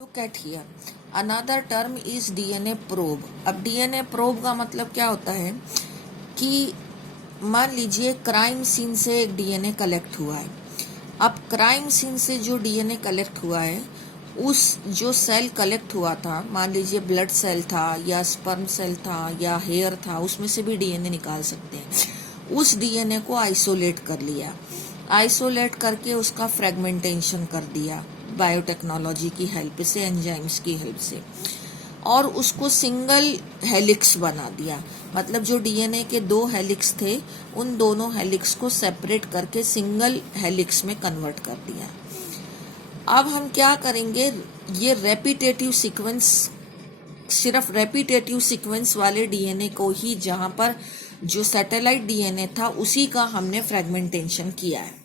Look at here. Another term is DNA probe. अब DNA probe का मतलब क्या होता है कि मान लीजिए क्राइम सीन से एक DNA कलेक्ट हुआ है। अब क्राइम सीन से जो DNA कलेक्ट हुआ है, उस जो सेल कलेक्ट हुआ था, मान लीजिए ब्लड सेल था या स्पर्म सेल था या हेयर था, उसमें से भी DNA निकाल सकते हैं। उस DNA को आइसोलेट कर लिया, आइसोलेट करके उसका फ्रेगमेंटेशन कर दिया बायोटेक्नोलॉजी की हेल्प से, एंजाइम्स की हेल्प से, और उसको सिंगल हेलिक्स बना दिया। मतलब जो डीएनए के दो हेलिक्स थे, उन दोनों हेलिक्स को सेपरेट करके सिंगल हेलिक्स में कन्वर्ट कर दिया। अब हम क्या करेंगे, ये रेपिटेटिव सीक्वेंस, सिर्फ रेपिटेटिव सीक्वेंस वाले डीएनए को ही, जहां पर जो सैटेलाइट डीएनए था उसी का हमने फ्रेगमेंटेशन किया है।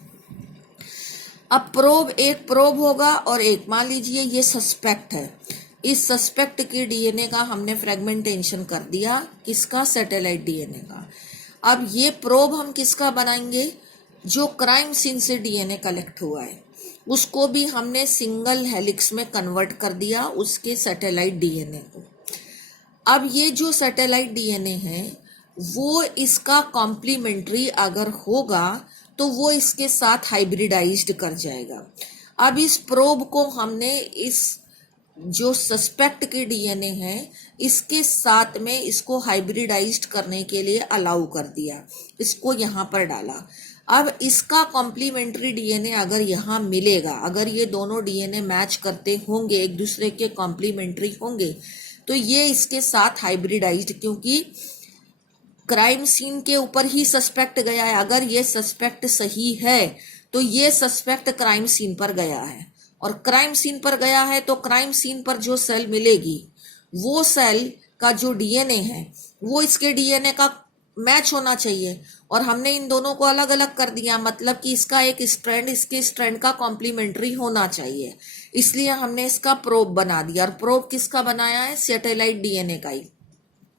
अब प्रोब, एक प्रोब होगा और एक, मान लीजिए ये सस्पेक्ट है, इस सस्पेक्ट के डीएनए का हमने फ्रेगमेंटेशन कर दिया, किसका, सैटेलाइट डीएनए का। अब ये प्रोब हम किसका बनाएंगे, जो क्राइम सीन से डीएनए कलेक्ट हुआ है, उसको भी हमने सिंगल हेलिक्स में कन्वर्ट कर दिया, उसके सैटेलाइट डीएनए को। अब ये जो सैटेलाइट डीएनए है वो इसका कॉम्प्लीमेंट्री अगर होगा तो वो इसके साथ हाइब्रिडाइज्ड कर जाएगा। अब इस प्रोब को हमने इस जो सस्पेक्ट के डीएनए है इसके साथ में इसको हाइब्रिडाइज्ड करने के लिए अलाउ कर दिया, इसको यहाँ पर डाला। अब इसका कॉम्प्लीमेंट्री डीएनए अगर यहाँ मिलेगा, अगर ये दोनों डीएनए मैच करते होंगे, एक दूसरे के कॉम्प्लीमेंट्री होंगे, तो ये इसके साथ हाइब्रिडाइज्ड, क्योंकि क्राइम सीन के ऊपर ही सस्पेक्ट गया है, अगर ये सस्पेक्ट सही है तो ये सस्पेक्ट क्राइम सीन पर गया है, और क्राइम सीन पर गया है तो क्राइम सीन पर जो सेल मिलेगी, वो सेल का जो डीएनए है वो इसके डीएनए का मैच होना चाहिए, और हमने इन दोनों को अलग अलग कर दिया, मतलब कि इसका एक स्ट्रैंड इसके स्ट्रैंड का कॉम्प्लीमेंट्री होना चाहिए, इसलिए हमने इसका प्रोब बना दिया। और प्रोब किसका बनाया है, सैटेलाइट डीएनए का ही।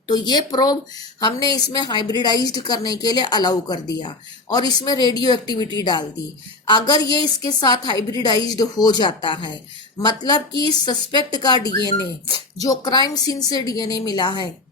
तो ये प्रोब हमने इसमें हाइब्रिडाइज्ड करने के लिए अलाउ कर दिया और इसमें रेडियो एक्टिविटी डाल दी। अगर ये इसके साथ हाइब्रिडाइज्ड हो जाता है, मतलब कि सस्पेक्ट का डीएनए जो क्राइम सीन से डीएनए मिला है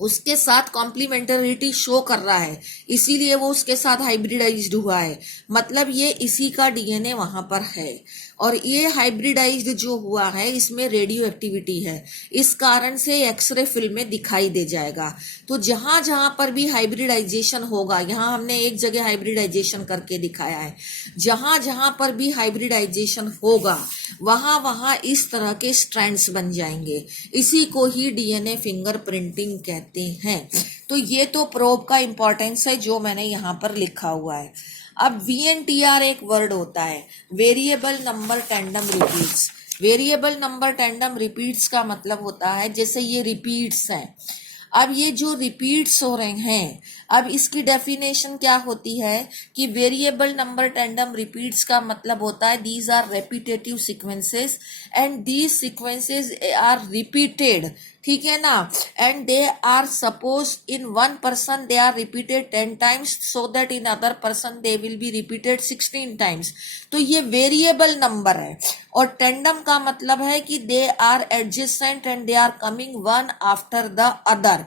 उसके साथ कॉम्प्लीमेंटरिटी शो कर रहा है, इसीलिए वो उसके साथ हाइब्रिडाइज्ड हुआ है, मतलब ये इसी का डीएनए वहां पर है। और ये हाइब्रिडाइज्ड जो हुआ है इसमें रेडियो एक्टिविटी है, इस कारण से एक्सरे फिल्म में दिखाई दे जाएगा। तो जहां जहां पर भी हाइब्रिडाइजेशन होगा, यहाँ हमने एक जगह हाइब्रिडाइजेशन करके दिखाया है, जहां जहां पर भी हाइब्रिडाइजेशन होगा वहां वहां इस तरह के स्ट्रैंड्स बन जाएंगे, इसी को ही डीएनए फिंगरप्रिंटिंग कहते हैं। तो ये तो प्रोब का इंपॉर्टेंस है जो मैंने यहाँ पर लिखा हुआ है। अब VNTR एक वर्ड होता है, variable number tandem repeats. Variable number tandem repeats का मतलब होता है, जैसे ये रिपीट्स हैं, अब ये जो रिपीट्स हो रहे हैं, अब इसकी डेफिनेशन क्या होती है कि वेरिएबल नंबर टैंडम रिपीट्स का मतलब होता है these are repetitive sequences and these sequences are repeated, ठीक है ना, and they are suppose in one person they are repeated 10 times, so that in other person they will be repeated 16 times. तो ये variable number है। और tandem का मतलब है कि they are adjacent and they are coming one after the other,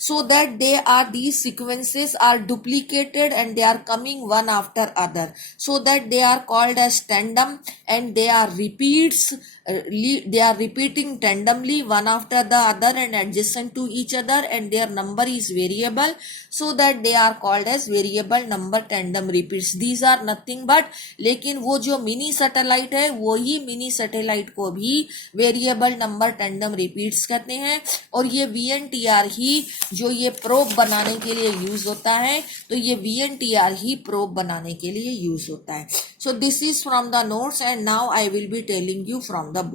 so that they are, these sequences are duplicated and they are coming one after other, so that they are called as tandem, and they are repeats, they are repeating tandemly one after the other and adjacent to each other, and their number is variable, so that they are called as variable number tandem repeats. These are nothing but, लेकिन वो जो mini satellite है वही mini satellite को भी variable number tandem repeats कहते हैं। और ये VNTR ही जो ये प्रोब बनाने के लिए यूज होता है, तो ये VNTR ही प्रोब बनाने के लिए यूज होता है। So this is from the notes and now I will be telling you from the book.